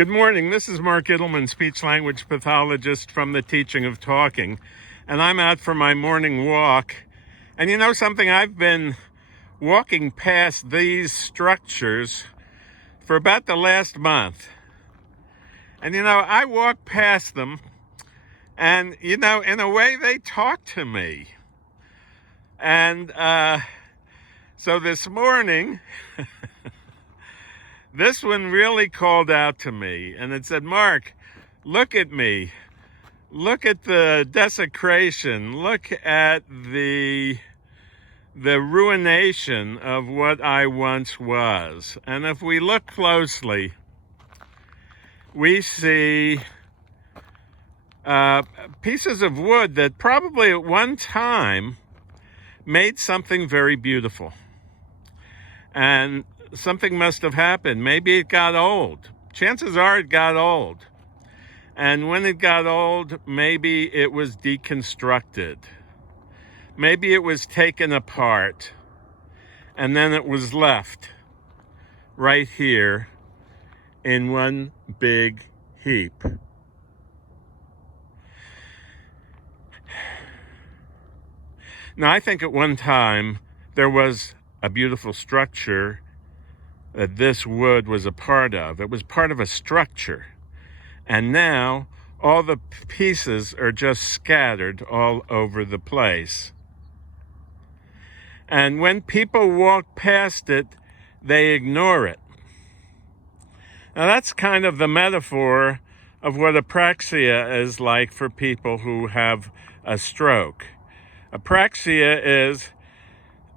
Good morning. This is Mark Idelman, speech-language pathologist from the Teaching of Talking, and I'm out for my morning walk. And you know something? I've been walking past these structures for about the last month. And you know, I walk past them, and you know, in a way, they talk to me. And so this morning, this one really called out to me, and it said, Mark, look at me. Look at the desecration. Look at the ruination of what I once was. And if we look closely, we see pieces of wood that probably at one time made something very beautiful. And something must have happened. Maybe it got old. Chances are it got old. And when it got old, maybe it was deconstructed. Maybe it was taken apart. And then it was left right here in one big heap. Now, I think at one time there was a beautiful structure that this wood was a part of. It was part of a structure. And now all the pieces are just scattered all over the place. And when people walk past it, they ignore it. Now that's kind of the metaphor of what apraxia is like for people who have a stroke. Apraxia is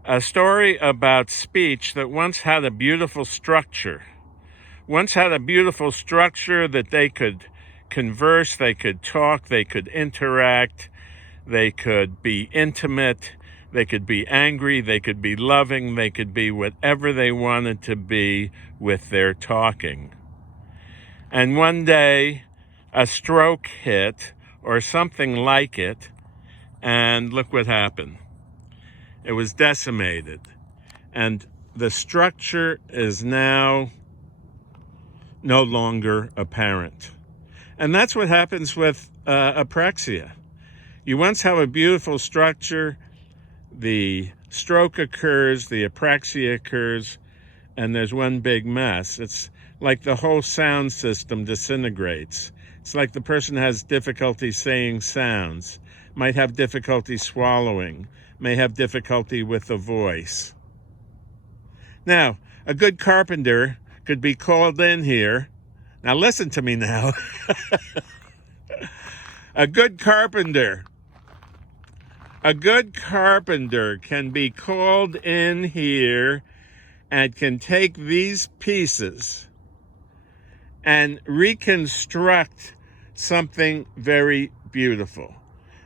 a story about speech that once had a beautiful structure. Once had a beautiful structure that they could converse, they could talk, they could interact, they could be intimate, they could be angry, they could be loving, they could be whatever they wanted to be with their talking. And one day, a stroke hit, or something like it, and look what happened. It was decimated. And the structure is now no longer apparent. And that's what happens with apraxia. You once have a beautiful structure, the stroke occurs, the apraxia occurs, and there's one big mess. It's like the whole sound system disintegrates. It's like the person has difficulty saying sounds, might have difficulty swallowing, may have difficulty with the voice. Now, a good carpenter could be called in here. Now listen to me now. A good carpenter can be called in here and can take these pieces and reconstruct something very beautiful.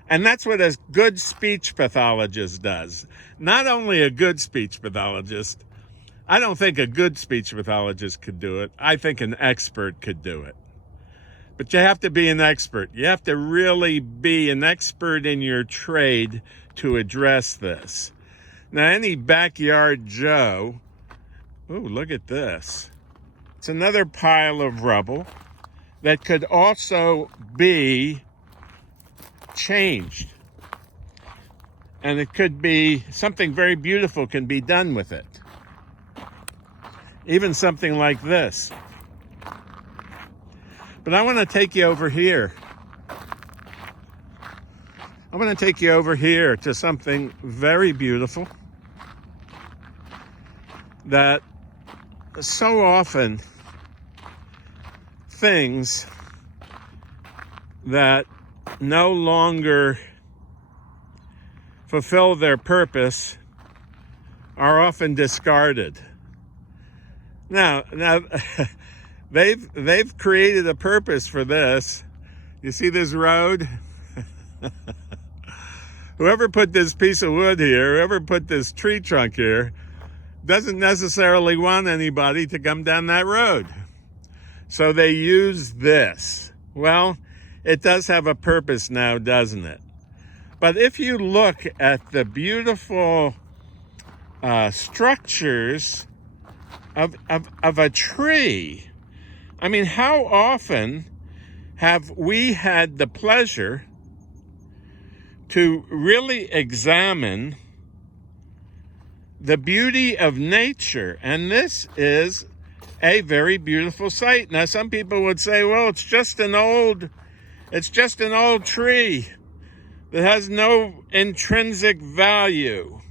And that's what a good speech pathologist does. Not only a good speech pathologist, I don't think a good speech pathologist could do it. I think an expert could do it. But you have to be an expert. You have to really be an expert in your trade to address this. Now, any backyard Joe, ooh, look at this. It's another pile of rubble that could also be changed. And it could be something very beautiful can be done with it. Even something like this. But I want to take you over here. I want to take you over here to something very beautiful that so often things that no longer fulfill their purpose are often discarded. Now they've created a purpose for this. You see this road? Whoever put this piece of wood here, whoever put this tree trunk here, doesn't necessarily want anybody to come down that road. So they use this. Well, it does have a purpose now, doesn't it? But if you look at the beautiful structures of a tree, I mean, how often have we had the pleasure to really examine the beauty of nature? And this is a very beautiful sight. Now, some people would say, well, it's just an old tree that has no intrinsic value.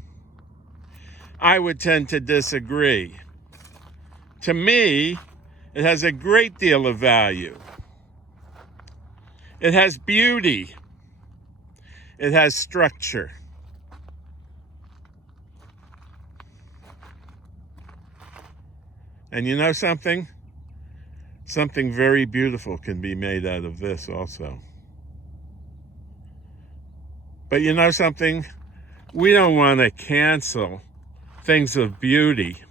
I would tend to disagree. To me, it has a great deal of value. It has beauty. It has structure. And you know something? Something very beautiful can be made out of this also. But you know something? We don't want to cancel things of beauty.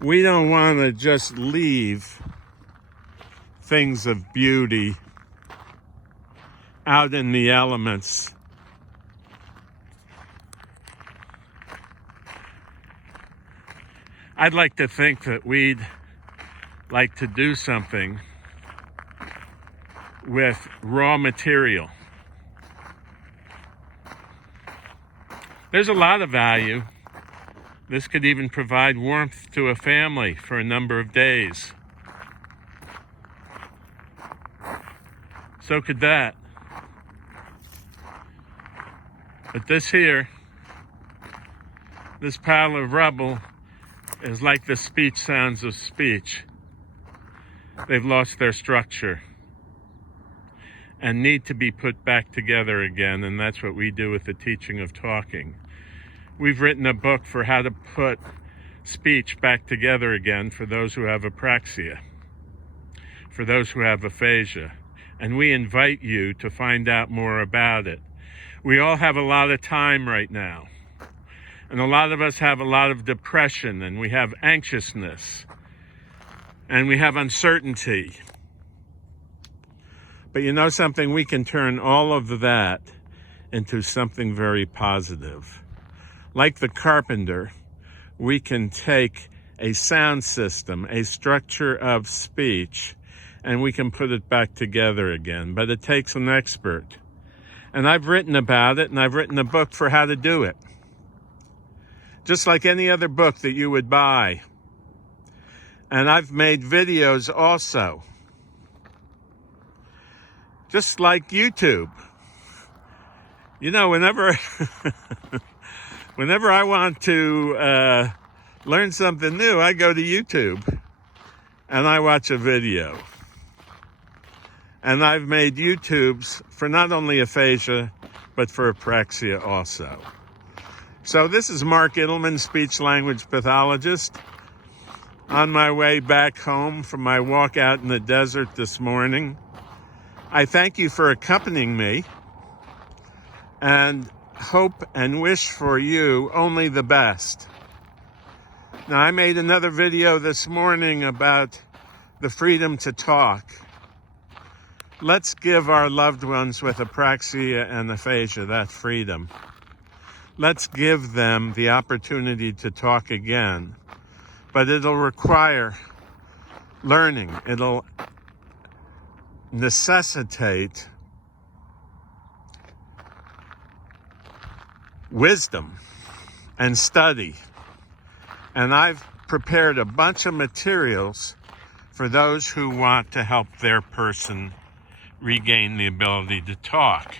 We don't want to just leave things of beauty out in the elements. I'd like to think that we'd like to do something with raw material. There's a lot of value. This could even provide warmth to a family for a number of days. So could that. But this here, this pile of rubble, is like the speech sounds of speech. They've lost their structure and need to be put back together again, and that's what we do with the teaching of talking. We've written a book for how to put speech back together again for those who have apraxia, for those who have aphasia, and we invite you to find out more about it. We all have a lot of time right now. And a lot of us have a lot of depression, and we have anxiousness, and we have uncertainty. But you know something? We can turn all of that into something very positive. Like the carpenter, we can take a sound system, a structure of speech, and we can put it back together again. But it takes an expert. And I've written about it, and I've written a book for how to do it. Just like any other book that you would buy. And I've made videos also. Just like YouTube. You know, whenever I want to learn something new, I go to YouTube and I watch a video. And I've made YouTubes for not only aphasia, but for apraxia also. So this is Mark Idelman, speech-language pathologist, on my way back home from my walk out in the desert this morning. I thank you for accompanying me and hope and wish for you only the best. Now, I made another video this morning about the freedom to talk. Let's give our loved ones with apraxia and aphasia that freedom. Let's give them the opportunity to talk again. But it'll require learning. It'll necessitate wisdom and study. And I've prepared a bunch of materials for those who want to help their person regain the ability to talk.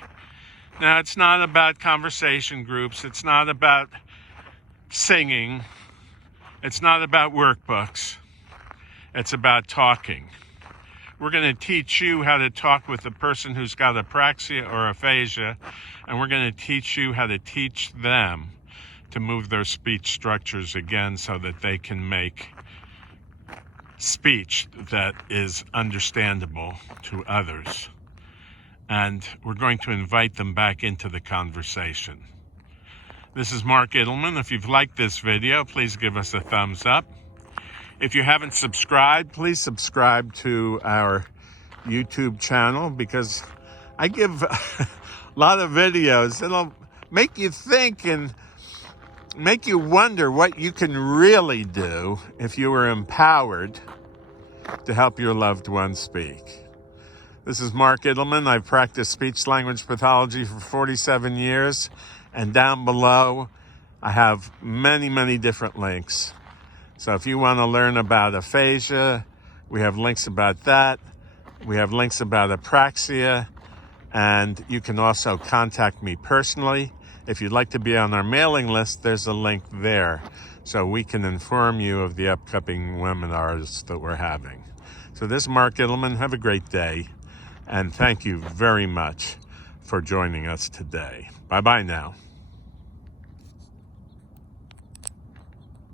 Now, it's not about conversation groups. It's not about singing. It's not about workbooks. It's about talking. We're going to teach you how to talk with a person who's got apraxia or aphasia, and we're going to teach you how to teach them to move their speech structures again so that they can make speech that is understandable to others. And we're going to invite them back into the conversation. This is Mark Idelman. If you've liked this video, please give us a thumbs up. If you haven't subscribed, please subscribe to our YouTube channel, because I give a lot of videos that'll make you think and make you wonder what you can really do if you were empowered to help your loved one speak. This is Mark Idelman. I've practiced speech-language pathology for 47 years, and down below I have many, many different links. So if you want to learn about aphasia, we have links about that. We have links about apraxia, and you can also contact me personally. If you'd like to be on our mailing list, there's a link there, so we can inform you of the upcoming webinars that we're having. So this is Mark Idelman. Have a great day, and thank you very much for joining us today. Bye-bye now.